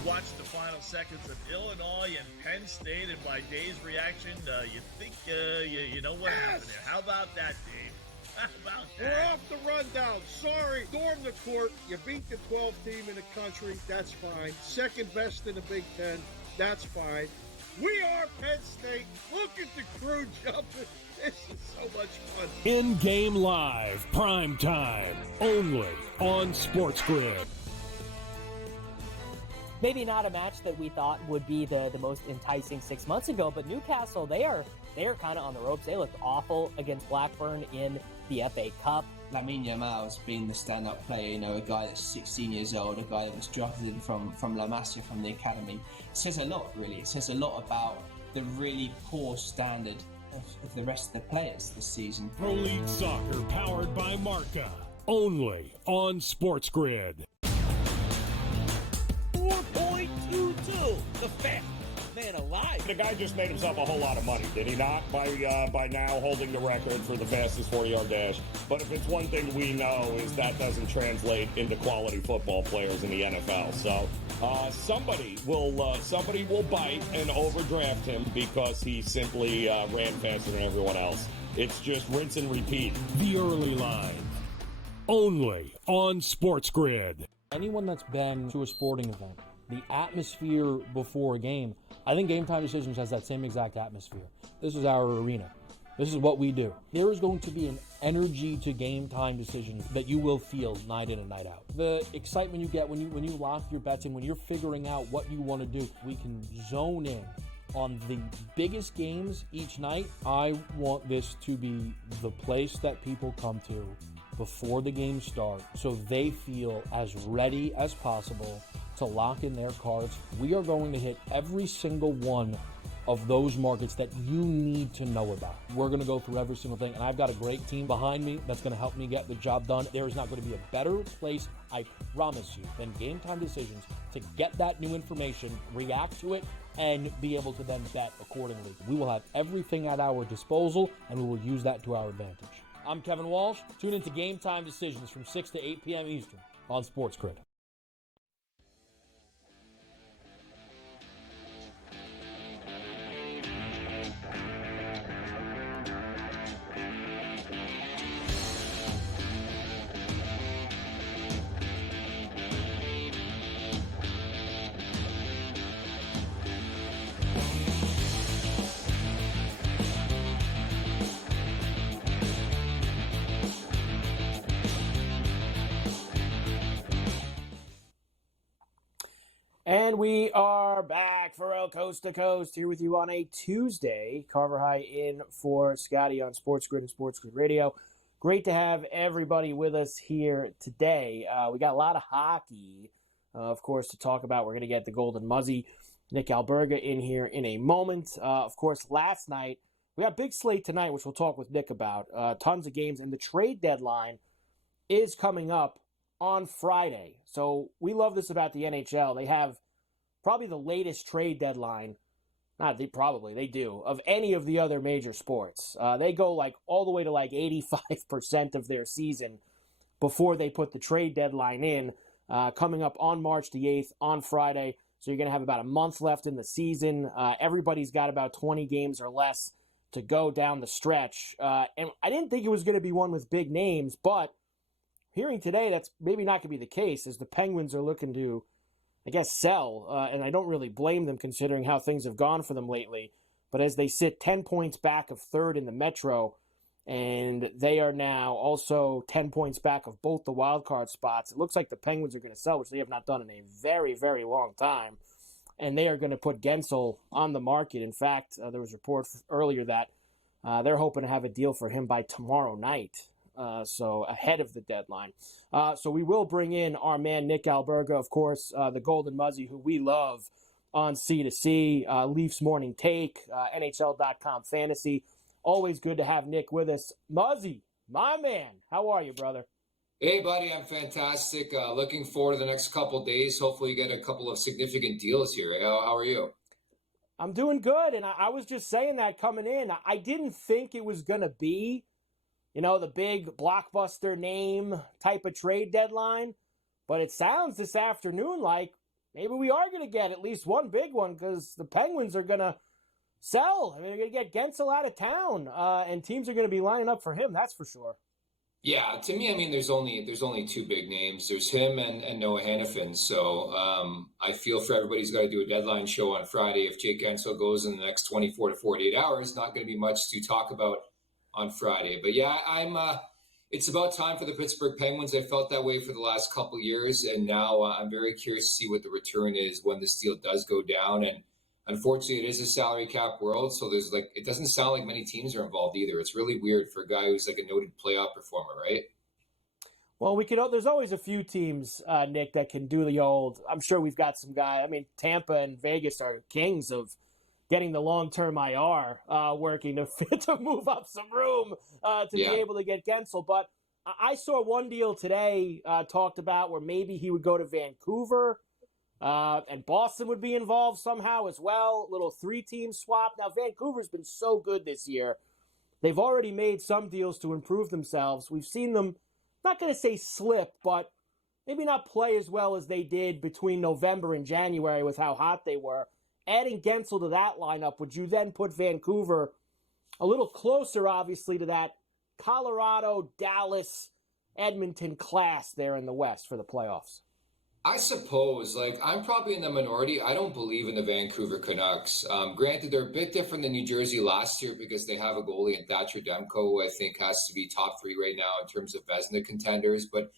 Watch the final seconds of Illinois and Penn State, and by Dave's reaction, you think you know what happened there. How about that, Dave? How about that? We're off the rundown. Sorry. Storm the court. You beat the 12th team in the country. That's fine. Second best in the Big Ten. That's fine. We are Penn State. Look at the crew jumping. This is so much fun. In-game live, prime time, only on SportsGrid. Maybe not a match that we thought would be the most enticing 6 months ago, but Newcastle, they are kind of on the ropes. They looked awful against Blackburn in the FA Cup. Lamine Yamal has been the stand-up player, a guy that's 16 years old, a guy that was drafted in from La Masia, from the academy. It says a lot, really. It says a lot about the really poor standard of the rest of the players this season. Pro League Soccer powered by Marca, only on SportsGrid. 4.22, the fat man alive. The guy just made himself a whole lot of money, did he not? By now holding the record for the fastest 40-yard dash. But if it's one thing we know is that doesn't translate into quality football players in the NFL. So somebody will bite and overdraft him because he simply ran faster than everyone else. It's just rinse and repeat. The early line, only on SportsGrid. Anyone that's been to a sporting event, the atmosphere before a game, I think Game Time Decisions has that same exact atmosphere. This is our arena. This is what we do. There is going to be an energy to Game Time Decisions that you will feel night in and night out. The excitement you get when you lock your bets in, when you're figuring out what you want to do, we can zone in on the biggest games each night. I want this to be the place that people come to before the game starts, so they feel as ready as possible to lock in their cards. We are going to hit every single one of those markets that you need to know about. We're going to go through every single thing, and I've got a great team behind me that's going to help me get the job done. There is not going to be a better place, I promise you, than Game Time Decisions to get that new information, react to it, and be able to then bet accordingly. We will have everything at our disposal, and we will use that to our advantage. I'm Kevin Walsh. Tune into Game Time Decisions from 6 to 8 p.m. Eastern on SportsGrid. And we are back, Ferrall Coast to Coast, here with you on a Tuesday. Carver High in for Scotty on SportsGrid and SportsGrid Radio. Great to have everybody with us here today. We got a lot of hockey, of course, to talk about. We're going to get the Golden Muzzy, Nick Alberga, in here in a moment. Of course, last night, we got big slate tonight, which we'll talk with Nick about. Tons of games, and the trade deadline is coming up on Friday. So we love this about the NHL. They have probably the latest trade deadline, they do, of any of the other major sports. They go like all the way to like 85% of their season before they put the trade deadline in, coming up on March the 8th on Friday. So you're going to have about a month left in the season. Everybody's got about 20 games or less to go down the stretch. And I didn't think it was going to be one with big names, but hearing today, that's maybe not going to be the case, as the Penguins are looking to, I guess, sell. And I don't really blame them considering how things have gone for them lately. But as they sit 10 points back of third in the Metro, and they are now also 10 points back of both the wild card spots, it looks like the Penguins are going to sell, which they have not done in a very, very long time. And they are going to put Gensel on the market. In fact, there was a report earlier that they're hoping to have a deal for him by tomorrow night. So ahead of the deadline. So we will bring in our man, Nick Alberga, of course, the Golden Muzzy, who we love on C2C, Leafs Morning Take, NHL.com Fantasy. Always good to have Nick with us. Muzzy, my man, how are you, brother? Hey, buddy, I'm fantastic. Looking forward to the next couple days. Hopefully you get a couple of significant deals here. How are you? I'm doing good, and I was just saying that coming in. I didn't think it was going to be, the big blockbuster name type of trade deadline. But it sounds this afternoon like maybe we are going to get at least one big one, because the Penguins are going to sell. I mean, they're going to get Gensel out of town, and teams are going to be lining up for him, that's for sure. Yeah, to me, I mean, there's only two big names. There's him and Noah Hannafin. So I feel for everybody who's got to do a deadline show on Friday. If Jake Gensel goes in the next 24 to 48 hours, not going to be much to talk about on Friday. But yeah, it's about time for the Pittsburgh Penguins. I felt that way for the last couple of years, and now I'm very curious to see what the return is when this deal does go down. And unfortunately, it is a salary cap world, so it doesn't sound like many teams are involved either. It's really weird for a guy who's like a noted playoff performer, right? Well, there's always a few teams, Nick, that can do the old. I'm sure we've got some guy. I mean, Tampa and Vegas are kings of getting the long-term IR working to move up some room be able to get Gensel. But I saw one deal today talked about where maybe he would go to Vancouver, and Boston would be involved somehow as well. Little three-team swap. Now, Vancouver's been so good this year. They've already made some deals to improve themselves. We've seen them, not going to say slip, but maybe not play as well as they did between November and January with how hot they were. Adding Gensel to that lineup, would you then put Vancouver a little closer, obviously, to that Colorado, Dallas, Edmonton class there in the West for the playoffs? I suppose, I'm probably in the minority. I don't believe in the Vancouver Canucks. Granted, they're a bit different than New Jersey last year because they have a goalie in Thatcher Demko, who I think has to be top three right now in terms of Vezina contenders. But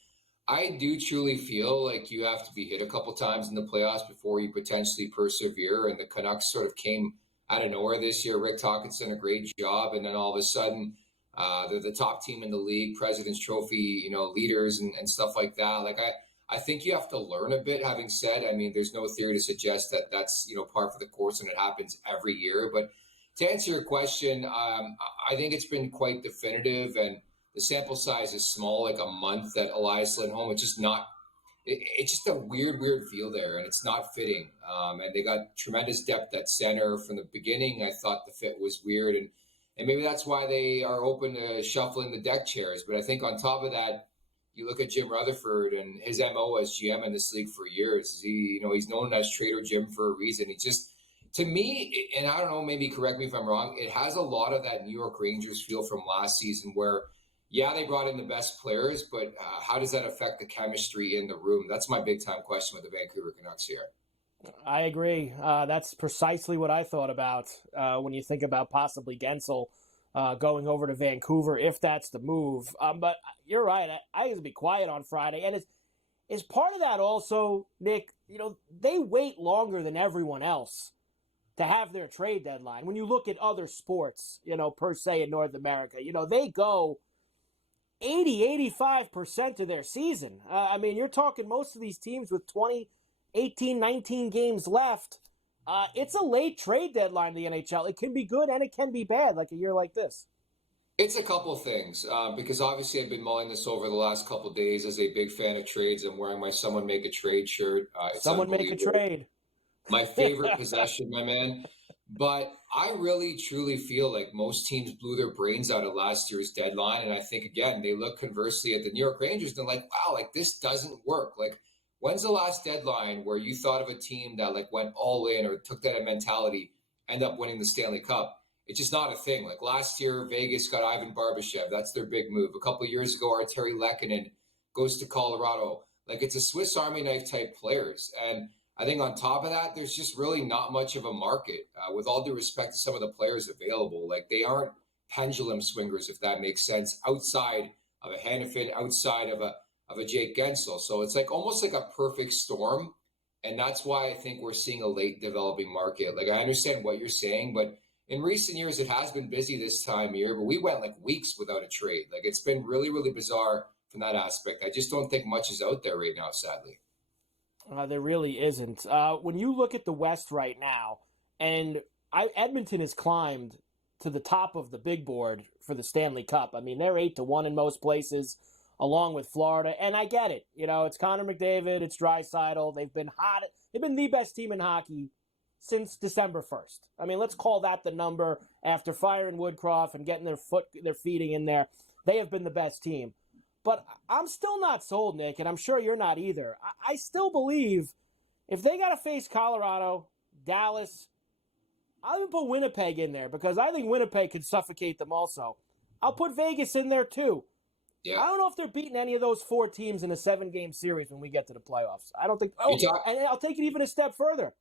I do truly feel like you have to be hit a couple times in the playoffs before you potentially persevere. And the Canucks sort of came out of nowhere this year. Rick Tocchet's done a great job. And then all of a sudden, they're the top team in the league, President's Trophy, leaders and stuff like that. I think you have to learn a bit. Having said, I mean, there's no theory to suggest that that's, par for the course and it happens every year. But to answer your question, I think it's been quite definitive, and the sample size is small, like a month that Elias Lindholm. It's just not. It's just a weird feel there, and it's not fitting. And they got tremendous depth at center from the beginning. I thought the fit was weird, and And maybe that's why they are open to shuffling the deck chairs. But I think on top of that, you look at Jim Rutherford and his MO as GM in this league for years. He's known as Trader Jim for a reason. He just, to me, and I don't know, maybe correct me if I'm wrong, it has a lot of that New York Rangers feel from last season where, yeah, they brought in the best players, but how does that affect the chemistry in the room? That's my big-time question with the Vancouver Canucks here. I agree. That's precisely what I thought about when you think about possibly Gensel going over to Vancouver, if that's the move. But you're right. I have to be quiet on Friday. And is part of that also, Nick, they wait longer than everyone else to have their trade deadline. When you look at other sports, per se in North America, they go 80-85% of their season. You're talking most of these teams with 20, 18, 19 games left. It's a late trade deadline in the NHL. It can be good and it can be bad, like a year like this. It's a couple things, because obviously I've been mulling this over the last couple of days as a big fan of trades. I'm wearing my Someone Make a Trade shirt. Someone make a trade. My favorite possession, my man. But I really, truly feel like most teams blew their brains out of last year's deadline. And I think, again, they look conversely at the New York Rangers and they're like, wow, this doesn't work. When's the last deadline where you thought of a team that went all in or took that mentality, end up winning the Stanley Cup? It's just not a thing. Last year, Vegas got Ivan Barbashev. That's their big move. A couple of years ago, Arturi Lehkonen goes to Colorado. It's a Swiss Army knife type players. And I think on top of that, there's just really not much of a market. With all due respect to some of the players available, they aren't pendulum swingers, if that makes sense, outside of a Hannafin, outside of a Jake Gensel. So it's almost like a perfect storm. And that's why I think we're seeing a late developing market. I understand what you're saying, but in recent years, it has been busy this time of year, but we went weeks without a trade. It's been really, really bizarre from that aspect. I just don't think much is out there right now, sadly. There really isn't. When you look at the West right now, and Edmonton has climbed to the top of the big board for the Stanley Cup. They're 8-1 in most places, along with Florida. And I get it. It's Connor McDavid, it's Draisaitl. They've been hot. They've been the best team in hockey since December 1st. Let's call that the number after firing Woodcroft and getting their feeding in there. They have been the best team. But I'm still not sold, Nick, and I'm sure you're not either. I still believe if they got to face Colorado, Dallas, I'll even put Winnipeg in there because I think Winnipeg could suffocate them also. I'll put Vegas in there too. Yeah. I don't know if they're beating any of those 4 teams in a 7-game series when we get to the playoffs. I don't think. And I'll take it even a step further.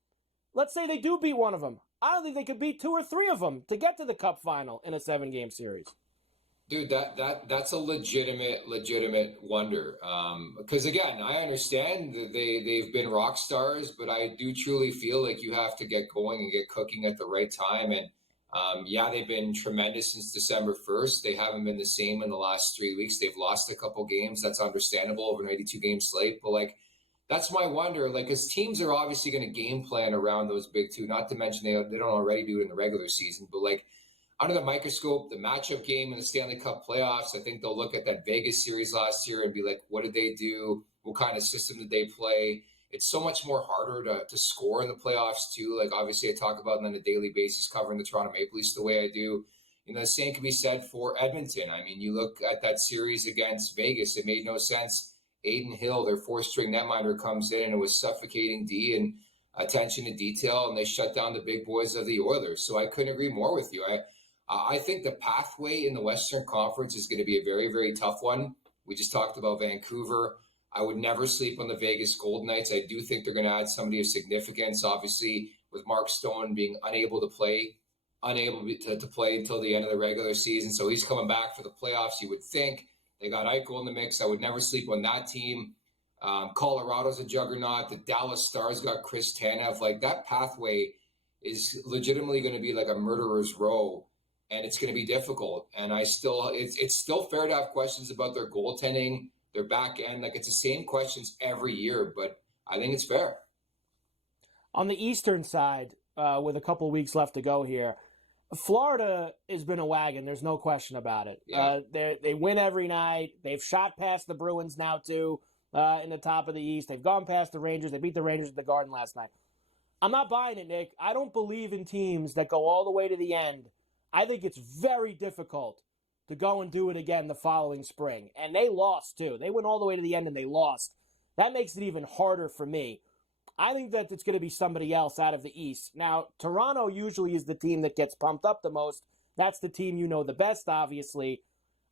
Let's say they do beat one of them. I don't think they could beat 2 or 3 of them to get to the Cup final in a 7-game series. Dude, that's a legitimate wonder. Because again, I understand that they've been rock stars, but I do truly feel like you have to get going and get cooking at the right time. And they've been tremendous since December 1st. They haven't been the same in the last 3 weeks. They've lost a couple games. That's understandable over an 82-game slate. But that's my wonder. Because teams are obviously going to game plan around those big 2. Not to mention they don't already do it in the regular season. But under the microscope, the matchup game in the Stanley Cup playoffs, I think they'll look at that Vegas series last year and be like, what did they do? What kind of system did they play? It's so much more harder to score in the playoffs, too. Obviously, I talk about it on a daily basis covering the Toronto Maple Leafs the way I do. The same can be said for Edmonton. You look at that series against Vegas, it made no sense. Aiden Hill, their 4th-string netminder, comes in, and it was suffocating D and attention to detail, and they shut down the big boys of the Oilers. So I couldn't agree more with you. I think the pathway in the Western Conference is going to be a very, very tough one. We just talked about Vancouver. I would never sleep on the Vegas Golden Knights. I do think they're going to add somebody of significance, obviously, with Mark Stone being unable to play until the end of the regular season. So he's coming back for the playoffs, you would think. They got Eichel in the mix. I would never sleep on that team. Colorado's a juggernaut. The Dallas Stars got Chris Tanev. That pathway is legitimately going to be a murderer's row. And it's going to be difficult. And it's still fair to have questions about their goaltending, their back end. It's the same questions every year, but I think it's fair. On the Eastern side, with a couple of weeks left to go here, Florida has been a wagon. There's no question about it. Yeah. They win every night. They've shot past the Bruins now, too, in the top of the East. They've gone past the Rangers. They beat the Rangers at the Garden last night. I'm not buying it, Nick. I don't believe in teams that go all the way to the end. I think it's very difficult to go and do it again the following spring. And they lost, too. They went all the way to the end and they lost. That makes it even harder for me. I think that it's going to be somebody else out of the East. Now, Toronto usually is the team that gets pumped up the most. That's the team you know the best, obviously.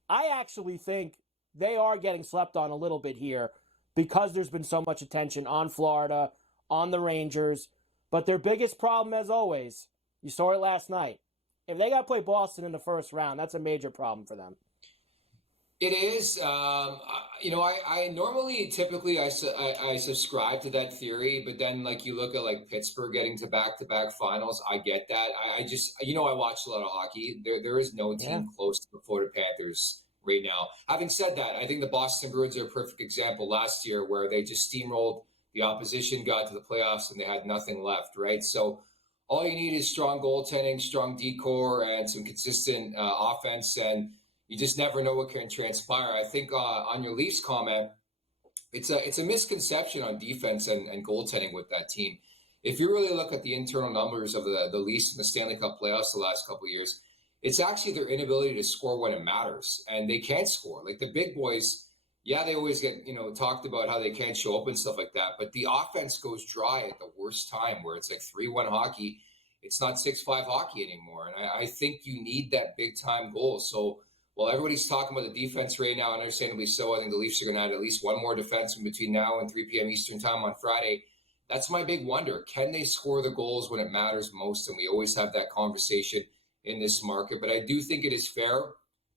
I actually think they are getting slept on a little bit here because there's been so much attention on Florida, on the Rangers. But their biggest problem, as always, you saw it last night. If they got to play Boston in the first round, that's a major problem for them. It is. I normally, typically, I subscribe to that theory, but then like you look at like Pittsburgh getting to back-to-back finals, I get that. I just, I watch a lot of hockey. There is no team close to the Florida Panthers right now. Having said that, I think the Boston Bruins are a perfect example last year where they just steamrolled the opposition, got to the playoffs, and they had nothing left, right? So all you need is strong goaltending, strong decor, and some consistent offense, and you just never know what can transpire. I think on your Leafs comment, it's a misconception on defense and goaltending with that team. If you really look at the internal numbers of the Leafs in the Stanley Cup playoffs the last couple of years, it's actually their inability to score when it matters, and they can't score. Like the big boys, yeah, they always get talked about how they can't show up and stuff like that, but the offense goes dry at the worst time where it's like 3-1 hockey. It's not 6-5 hockey anymore, and I think you need that big-time goal. So while everybody's talking about the defense right now, and understandably so, I think the Leafs are going to add at least one more defenseman between now and 3 p.m. Eastern time on Friday. That's my big wonder. Can they score the goals when it matters most? And we always have that conversation in this market. But I do think it is fair,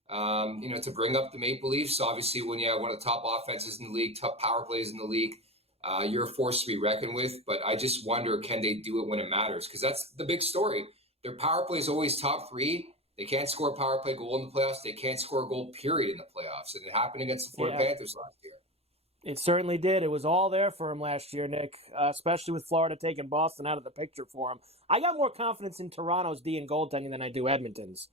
to bring up the Maple Leafs. Obviously, when you have one of the top offenses in the league, top power plays in the league, you're a force to be reckoned with. But I just wonder, can they do it when it matters? Because that's the big story. Their power play is always top 3. They can't score a power play goal in the playoffs. They can't score a goal, period, in the playoffs. And it happened against the Florida Panthers last year. It certainly did. It was all there for him last year, Nick, especially with Florida taking Boston out of the picture for him. I got more confidence in Toronto's D and goaltending than I do Edmonton's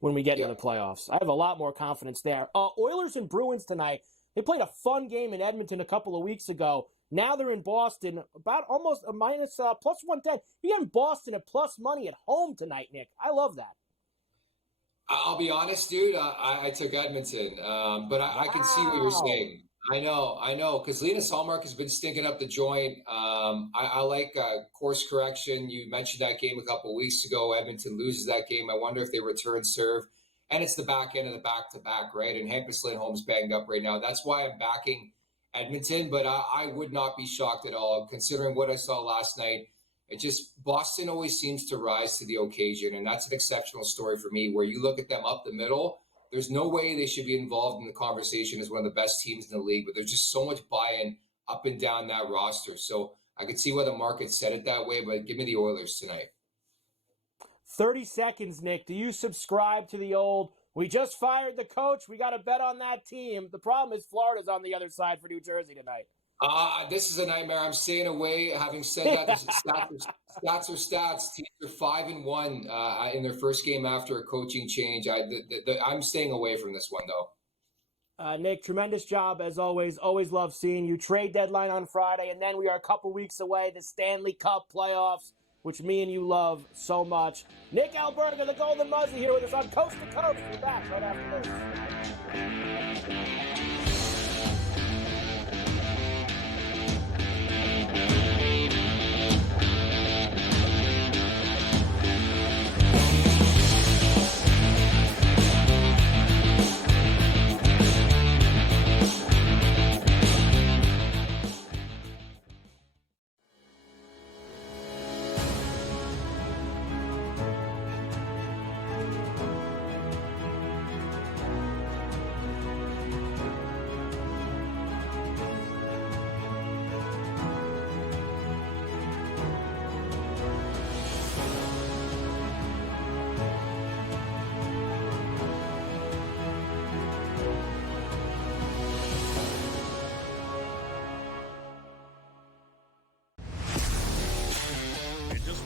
when we get into the playoffs. I have a lot more confidence there. Oilers and Bruins tonight. They played a fun game in Edmonton a couple of weeks ago. Now they're in Boston, about almost a minus plus 110. You're getting Boston at plus money at home tonight, Nick. I love that. I'll be honest, dude. I took Edmonton, but I can see what you're saying. I know, because Linus Hallmark has been stinking up the joint. I like course correction. You mentioned that game a couple of weeks ago. Edmonton loses that game. I wonder if they return serve. And it's the back end of the back-to-back, right? And Hampus Lindholm's banged up right now. That's why I'm backing Edmonton, but I would not be shocked at all, considering what I saw last night. Boston always seems to rise to the occasion, and that's an exceptional story for me, where you look at them up the middle, there's no way they should be involved in the conversation as one of the best teams in the league, but there's just so much buy-in up and down that roster. So I could see why the market said it that way, but give me the Oilers tonight. 30 seconds, Nick. Do you subscribe to the old, we just fired the coach, we got to bet on that team? The problem is Florida's on the other side for New Jersey tonight. This is a nightmare. I'm staying away. Having said that, stats are stats. Teams are 5-1 in their first game after a coaching change. I'm staying away from this one, though. Nick, tremendous job as always. Always love seeing you. Trade deadline on Friday, and then we are a couple weeks away. The Stanley Cup playoffs, which me and you love so much. Nick Alberga, the Golden Muzzy, here with us on Coast to Coast. We're back right after this.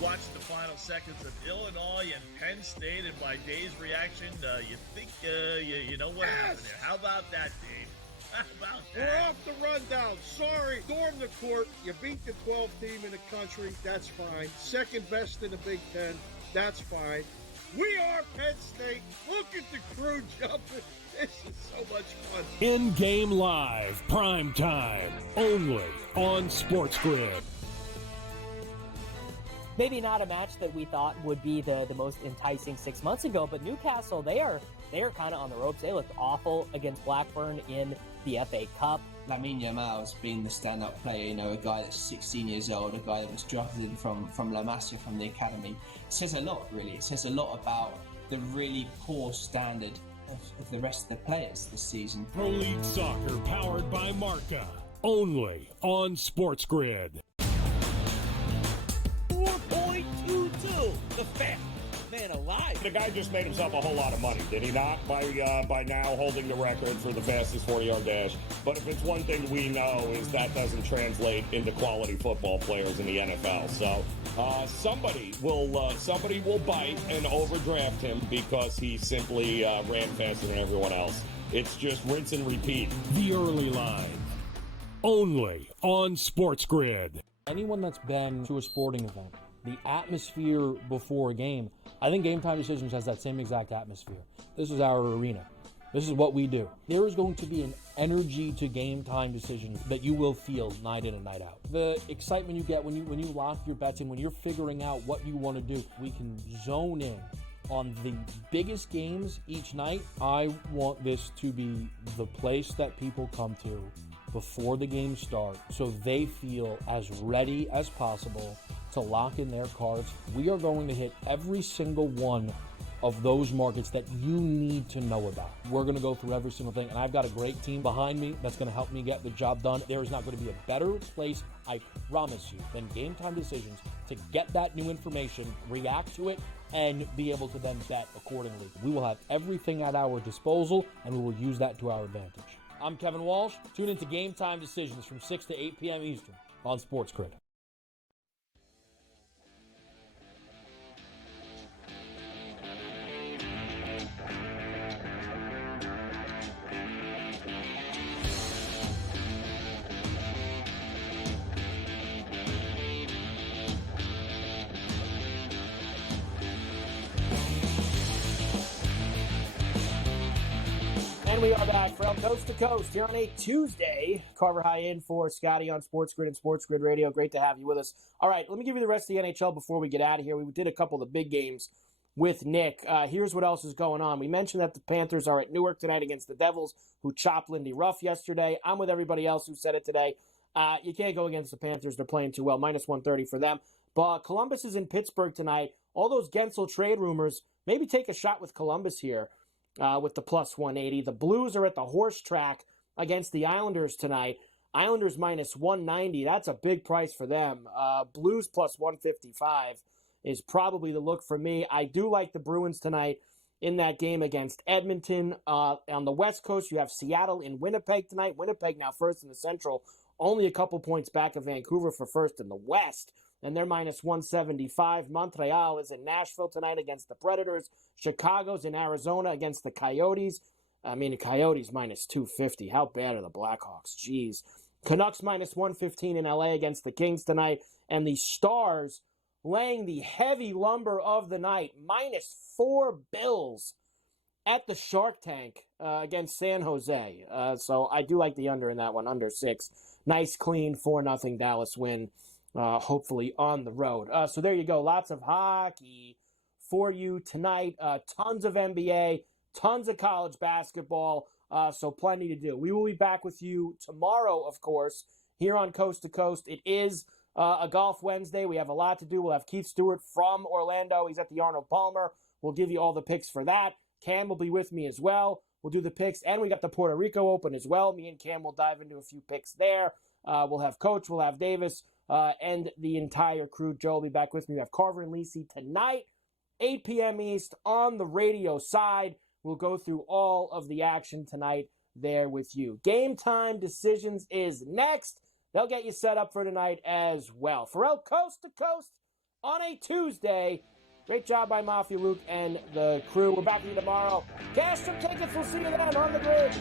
Watch the final seconds of Illinois and Penn State, and by Dave's reaction, you think you know what happened there. How about that, Dave? How about that? We're off the rundown. Sorry. Storm the court. You beat the 12th team in the country. That's fine. Second best in the Big Ten. That's fine. We are Penn State. Look at the crew jumping. This is so much fun. In-game live, prime time, only on SportsGrid. Maybe not a match that we thought would be the most enticing 6 months ago, but Newcastle, they are kind of on the ropes. They looked awful against Blackburn in the FA Cup. Lamine Yamal's been the stand-up player, a guy that's 16 years old, a guy that was drafted in from La Masia, from the academy. It says a lot, really. It says a lot about the really poor standard of the rest of the players this season. Pro League Soccer powered by Marca, only on SportsGrid. 4.22, the fat man alive. The guy just made himself a whole lot of money, did he not? By now holding the record for the fastest 40-yard dash. But if it's one thing we know is that doesn't translate into quality football players in the NFL. So somebody will bite and overdraft him because he simply ran faster than everyone else. It's just rinse and repeat. The early line, only on SportsGrid. Anyone that's been to a sporting event, the atmosphere before a game, I think Game Time Decisions has that same exact atmosphere. This is our arena. This is what we do. There is going to be an energy to Game Time Decisions that you will feel night in and night out. The excitement you get when you lock your bets in, when you're figuring out what you want to do, we can zone in on the biggest games each night. I want this to be the place that people come to before the games start so they feel as ready as possible to lock in their cards. We are going to hit every single one of those markets that you need to know about. We're going to go through every single thing, and I've got a great team behind me that's going to help me get the job done. There is not going to be a better place, I promise you, than Game Time Decisions to get that new information, react to it, and be able to then bet accordingly. We will have everything at our disposal, and we will use that to our advantage. I'm Kevin Walsh. Tune into Game Time Decisions from 6 to 8 p.m. Eastern on SportsGrid. And we are back from coast to coast here on a Tuesday. Carver High in for Scotty on SportsGrid and SportsGrid Radio. Great to have you with us. All right, let me give you the rest of the NHL before we get out of here. We did a couple of the big games with Nick. Here's what else is going on. We mentioned that the Panthers are at Newark tonight against the Devils, who chopped Lindy Ruff yesterday. I'm with everybody else who said it today. You can't go against the Panthers. They're playing too well. Minus 130 for them. But Columbus is in Pittsburgh tonight. All those Gensel trade rumors, maybe take a shot with Columbus here. With the plus 180. The Blues are at the horse track against the Islanders tonight. Islanders minus 190. That's a big price for them. Blues plus 155 is probably the look for me. I do like the Bruins tonight in that game against Edmonton. On the West Coast, you have Seattle in Winnipeg tonight. Winnipeg now first in the Central, only a couple points back of Vancouver for first in the West. And they're minus 175. Montreal is in Nashville tonight against the Predators. Chicago's in Arizona against the Coyotes. The Coyotes minus 250. How bad are the Blackhawks? Jeez. Canucks minus 115 in LA against the Kings tonight. And the Stars laying the heavy lumber of the night. Minus 4 Bills at the Shark Tank against San Jose. So I do like the under in that one, under 6. Nice, clean 4-0 Dallas win. Hopefully on the road. So there you go. Lots of hockey for you tonight. Tons of NBA, tons of college basketball. So plenty to do. We will be back with you tomorrow, of course, here on Coast to Coast. It is a Golf Wednesday. We have a lot to do. We'll have Keith Stewart from Orlando. He's at the Arnold Palmer. We'll give you all the picks for that. Cam will be with me as well. We'll do the picks. And we got the Puerto Rico Open as well. Me and Cam will dive into a few picks there. We'll have Coach. We'll have Davis. And the entire crew. Joe will be back with me. We have Carver and Lisi tonight, 8 p.m. East on the radio side. We'll go through all of the action tonight there with you. Game Time Decisions is next. They'll get you set up for tonight as well. Ferrall, Coast to Coast on a Tuesday. Great job by Mafia Luke and the crew. We're back with you tomorrow. Cash some tickets. We'll see you then on the grid.